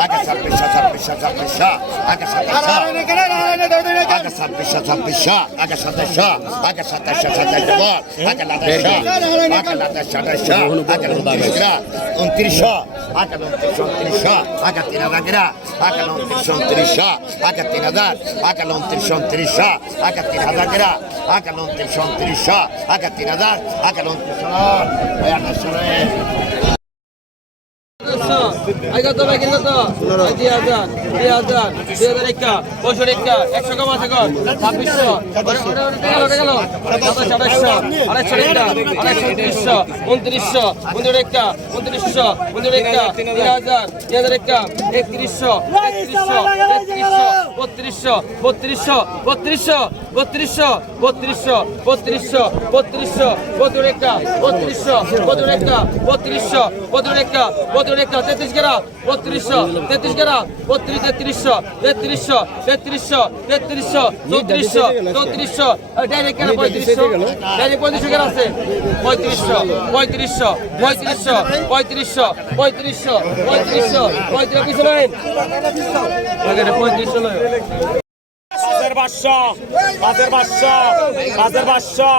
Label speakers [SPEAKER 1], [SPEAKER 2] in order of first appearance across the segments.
[SPEAKER 1] Ada ছাব্বিশশো ছাব্বিশশো আগে সাতাশশো। আগে ছাব্বিশশো ছাব্বিশশো আগে সাতাশশো আগে সাতাশশো সাতাশশো বল আগে লাদাশশো আগে লাদাশ সাতাশশো আগে উনত্রিশশো উনত্রিশশো আগে উনত্রিশশো উনত্রিশশো আগে তিন হাজার আগে উনত্রিশশো উনত্রিশশো আগে তিন হাজার আগে উনত্রিশশো উনত্রিশশো আগে তিন হাজার আগে উনত্রিশশো উনত্রিশশো আগে তিন হাজার আগে উনত্রিশশো।
[SPEAKER 2] আইগা তো ভাই কিনা তো। আইডিয়া যাক দুই হাজার দুই হাজার একটা, পঁয়ষট্টি একটা, একশো কম আছে কর, ছাব্বিশশো। গেল গেল? সাতাশ আঠাশশো আড়াইশো একটা, আড়াইশো উনত্রিশশো উনত্রিশশো উনত্রিশ একটা, উনত্রিশশো উনত্রিশ একটা, তিন হাজার তিন হাজার একটা, একত্রিশশো একত্রিশশো একত্রিশশো, বত্রিশশো বত্রিশশো বত্রিশশো বত্রিশশো বত্রিশশো বত্রিশশো বত্রিশশো বত্রিশ একটা, বত্রিশশো বত্রিশ একটা, বত্রিশশো বত্রিশ একটা বত্রিশ একটা, তেত্রিশ গেরা বত্রিশশো, তেত্রিশ গেরা বত্রিশ তেত্রিশশো তেত্রিশশো তেত্রিশশো তেত্রিশশো চৌত্রিশশো চৌত্রিশশো। ডাইরেক্ট কেন পঁয়ত্রিশশো? ডাইরেক্ট পঁয়ত্রিশশো কেন আছে? পঁয়ত্রিশশো পঁয়ত্রিশশো পঁয়ত্রিশশো পঁয়ত্রিশশো পঁয়ত্রিশশো পঁয়ত্রিশশো পঁয়ত্রিশ পিছনে পঁয়ত্রিশশো নয়
[SPEAKER 3] বাজের বাদশা বাজের বাদশা বাজের বাদশা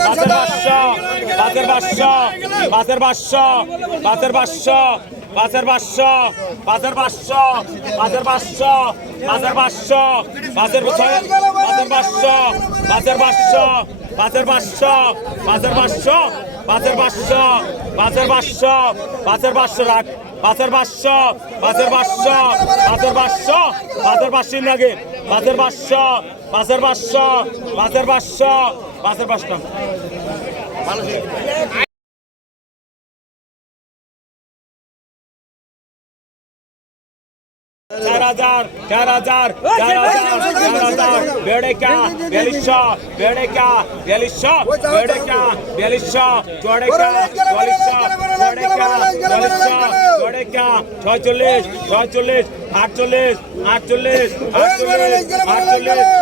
[SPEAKER 3] বাজের বাদশা বাজের বাদশা বাজের বাদশা বাজের বাদশা পাঁচের পাঁচশো পাঁচের পাঁচশো পাঁচের পাঁচশো পাঁচের পাঁচশো পাঁচের পাঁচের পাঁচশো পাঁচের পাঁচশো পাঁচের পাঁচশো পাঁচের পাঁচশো পাঁচের পাঁচশো পাঁচের পাঁচশো পাঁচের পাঁচশো রাখ পাঁচের পাঁচশো পাঁচের পাঁচশো পাঁচের পাঁচশো পাঁচের পাঁচশো লাগে পাঁচের পাঁচশো পাঁচের পাঁচশো পাঁচের পাঁচশো পাঁচের পাঁচশো চার হাজার চার হাজার চার হাজার চার হাজার বেড়েকা বিয়াল্লিশশো বেড়েকা বিয়াল্লিশশো বেড়েকা বিয়াল্লিশশো চড়েকা চল্লিশশো চড়েকা চল্লিশশো চড়েকা ছয়চল্লিশ ছয়চল্লিশ আটচল্লিশ আটচল্লিশ আটচল্লিশ আটচল্লিশ আটচল্লিশ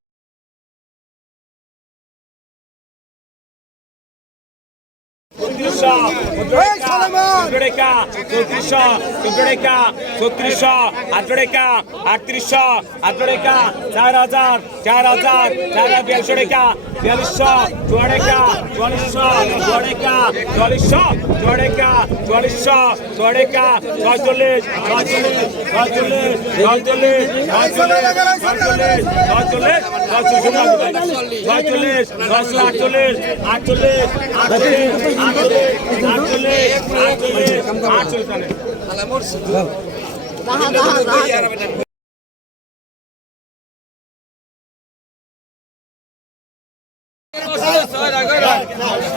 [SPEAKER 3] চৌত্রিশশো চৌত্রিশশো চৌত্রিশশো আটশো আটত্রিশশো আটশো চার হাজার চার হাজার চার হাজার বিয়াল্লিশশো টাকা। বিয়াল্লিশশো চুয়াডেকা চুয়াল্লিশশো চুয়াডেকা চুয়াল্লিশশো চুয়াডেকা চুয়াল্লিশশো ছয়চল্লিশ ছয়চল্লিশ ছয়চল্লিশ ছয়চল্লিশ ছয়চল্লিশ ছয়চল্লিশ ছয়চল্লিশ ছয়চল্লিশ ছয়শো আটচল্লিশ আটচল্লিশ আটচল্লিশ আটচল্লিশ আটচল্লিশ আটচল্লিশ আটচল্লিশ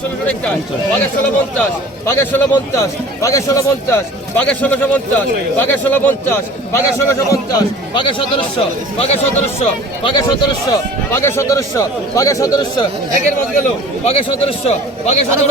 [SPEAKER 2] ষোলোশো রেখা বাঘের ষোলো পঞ্চাশ বাঘের ষোলো পঞ্চাশ বাঘের ষোলো পঞ্চাশ বাঘের ষোলোশো পঞ্চাশ বাঘের ষোলো পঞ্চাশ বাঘের ষোলোশো পঞ্চাশ বাঘের সতেরোশো বাঘের সতেরোশো বাঘের সতেরোশো বাঘের সতেরোশো বাঘের সতেরোশো একের মাঝ গেল বাঘের সতেরোশো বাঘের সতেরো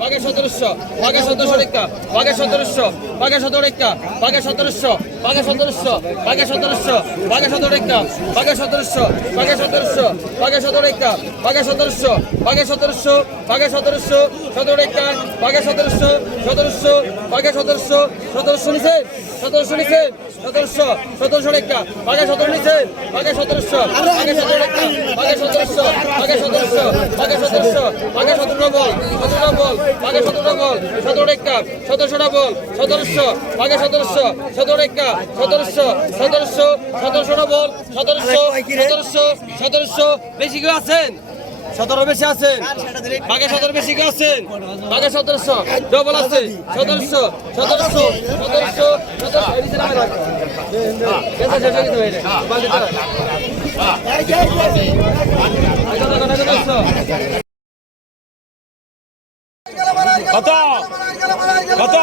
[SPEAKER 2] বাঘের সতেরোশো বাঘের সতেরোশো রেখা বাঘের সতেরোশো বাঘের সতেরো রেখা বাঘের সতেরোশো বাঘা সদস্য বাঘা সদস্য বাঘা সদর একটা বাঘা সদস্য বাঘা সদস্য বাঘা সদর একটা বাঘা সদস্য বাঘা সদস্য বাঘা সদস্য সদর একটা বাঘা সদস্য সদস্য বাঘা সদস্য সদস্য নিছে সদস্য নিছে সদস্য সদস্য একটা বাঘা সদর নিছে বাঘা সদস্য বাঘা সদর একটা বাঘা সদস্য বাঘা সদস্য বাঘা সদস্য বাঘা সদর বল সদর বল বাঘা সদর বল সদর একটা সদস্যটা বল সদস্য বাঘা সদস্য সদর একটা সতেরোশো সতেরোশো সতেরোশো নব্বই সতেরোশো সতেরোশো সতেরোশো বেশি কেউ আছেন? সতেরো বেশি আছেন? বাঘে সতেরো বেশি কেউ আছেন? বাঘে সতেরোশো ডবল আছে। সতেরোশো সতেরোশো সতেরোশো সতেরোশো।
[SPEAKER 3] কত কত?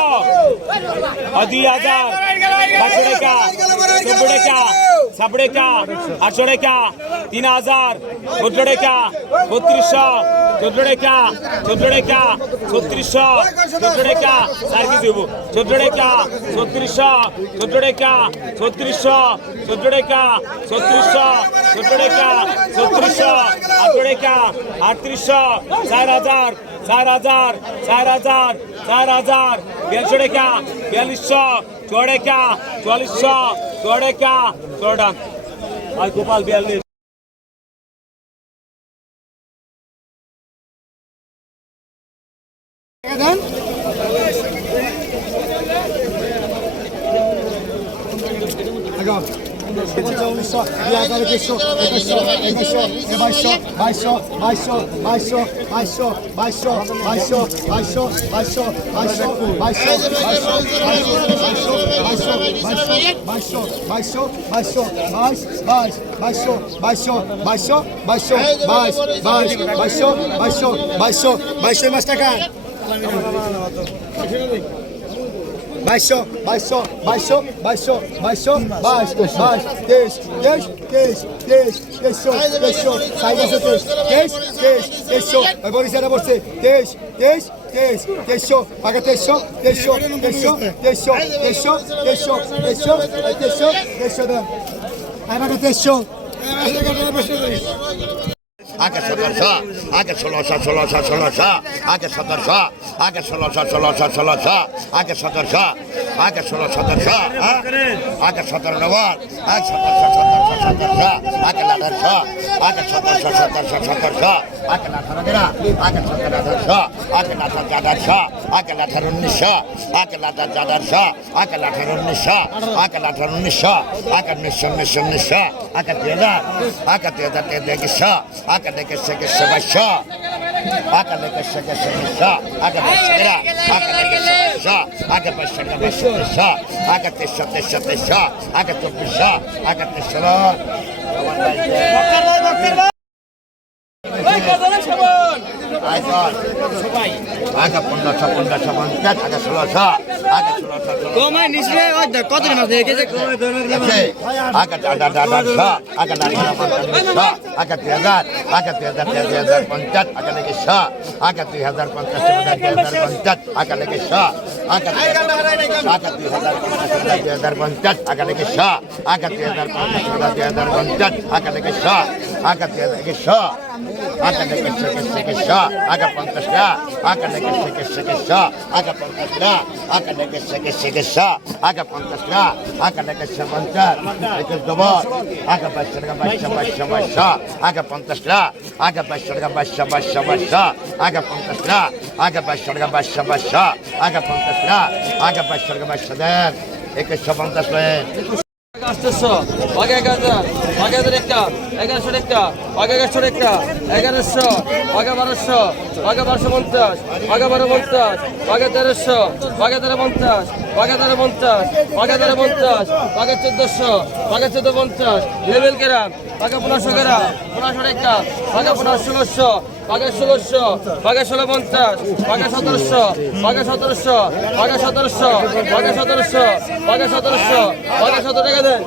[SPEAKER 3] দুই হাজার। পাঁচশো টাকা। চোদ্দ টাকা। তিন হাজার। চোদ্দ টাকা। বত্রিশশো। চোদ্দ টাকা। চোদ্দ চার কি দেবো চোদ্দ টাকা। ছত্রিশশো। চোদ্দ টাকা। ছত্রিশশো। চোদ্দ টাকা। ছত্রিশশো। চোদ্দ চার হাজার। চার হাজার। চার হাজার। চার হাজার। বিয়াল্লিশশো টাকা বিয়াল্লিশশো চুয়া টাকা চুয়াল্লিশশো চুয়া টাকা চুয়া টাকা আর গোপাল বিয়াল্লিশ দেন?
[SPEAKER 4] উনিশশো দুই হাজার একুশশো একুশশো একুশশো বাইশশো বাইশশো বাইশশো বাইশশো বাইশশো বাইশশো বাইশশো বাইশশো বাইশশো বাইশশো বাইশশো বাইশশো বাইশশো বাইশশো বাইশশো বাইশ বাইশ বাইশশো বাইশশো বাইশশো বাইশশো বাইশ বাইশ বাইশশো বাইশশো বাইশশো বাইশশো মাস টাকা Baixou, mais baixou, mais baixou, baixo, baixo, deixa, deixa, deixa, deixa, deixou, deixou, sai dessa deixa, deixa, deixa, deixou, vai valorizar a você, deixa, deixa, deixa, deixou, paga, deixou, deixou, deixou, deixou, deixou, deixou, deixou, deixou, deixou, deixou, aí paga, deixou.
[SPEAKER 1] আগে সতেরোশো আগে ষোলোশো ষোলোশো ষোলোশো আগে সতেরোশো আগে ষোলোশো ষোলোশো ষোলোশো আগে সতেরোশো আগে ষোলো সতেরোশো? আগে সতেরো নব্বই আগে সতেরোশো সতেরোশো আগে আঠারোশো আগে সতেরোশো সতেরোশো সতেরোশো আগে আঠারো দিনা আগে সতেরো আঠারোশো আগে আঠারো আঠারোশো আগে আঠারো উনিশশো আগে আঠারো আঠারোশো আগে আঠারো উনিশশো আগে আঠারো উনিশশো আগে উনিশশো উনিশশো উনিশশো আগে দুই হাজার আগে দুই হাজার দুই একুশশো আগে দেখে শেখে সেবাইশশো আগে দেখে শেখে সেবাইশশো আগে বাইশশো আগে দেখে তেসা আগে পাঁচশো টাকা পাঁচশো তেসা আগে
[SPEAKER 2] তেসা তেসা
[SPEAKER 1] তেসা আগে চব্বিশা আগে তেসরা আমার ভাই পঞ্চাশ আগে লেগে শ আগে দুই হাজার পঞ্চাশ দুই হাজার পঞ্চাশ আগে লেগে শ ಆಕತ್ತೆ ಅದಕ್ಕೆ ಶ ಆಕತ್ತೆ ಕೆಟ್ಟ ಕೆಟ್ಟಕ್ಕೆ ಶ ಆಗ ಪಂಕಷ್ಟ ಆಕತ್ತೆ ಕೆಟ್ಟ ಕೆಟ್ಟಕ್ಕೆ ಶ ಆಗ ಪಂಕಷ್ಟ ಆಕತ್ತೆ ಕೆಟ್ಟ ಕೆಟ್ಟಕ್ಕೆ ಶ ಆಗ ಪಂಕಷ್ಟ ಆಕತ್ತೆ ಕೆಟ್ಟ ಪಂಕ ಆಕ ಗಬರ್ ಆಗ ಬಸ್ಸರ್ಗ ಬಸ್ಸ ಬಸ್ಸ ಬಸ್ಸ ಆಗ ಪಂಕಷ್ಟ ಆಗ ಬಸ್ಸರ್ಗ ಬಸ್ಸ ಬಸ್ಸ ಬಸ್ಸ ಆಗ ಪಂಕಷ್ಟ ಆಗ ಬಸ್ಸರ್ಗ ಬಸ್ಸ ಬಸ್ಸ ಆಗ ಪಂಕಷ್ಟ ಆಗ ಬಸ್ಸರ್ಗ ಬಸ್ಸದ ಏಕೆ ಪಂಕಷ್ಟ আটশো আগে
[SPEAKER 2] এক হাজার আগে হাজার একটা, এগারোশো একটা আগে এগারোশো একটা, এগারোশো আগে বারোশো আগে বারোশো পঞ্চাশ আগে বারো পঞ্চাশ আগে তেরোশো আগে তেরো পঞ্চাশ আগে তেরো পঞ্চাশ আগে তেরো পঞ্চাশ আগে চোদ্দশো আগে চোদ্দ পঞ্চাশ, লেভেল কেরাম আগে পনেরোশো কেরাম, পনেরোশো একটা আগে পনেরো ষোলোশো পাকা ষোলোশো পাকা ষোলো পঞ্চাশ পাকা সতেরোশো পাকা সতেরোশো পাকা সতেরোশো পাকা সতেরোশো পাকা সতেরোশো পাকা সতেরো টাকা দেন।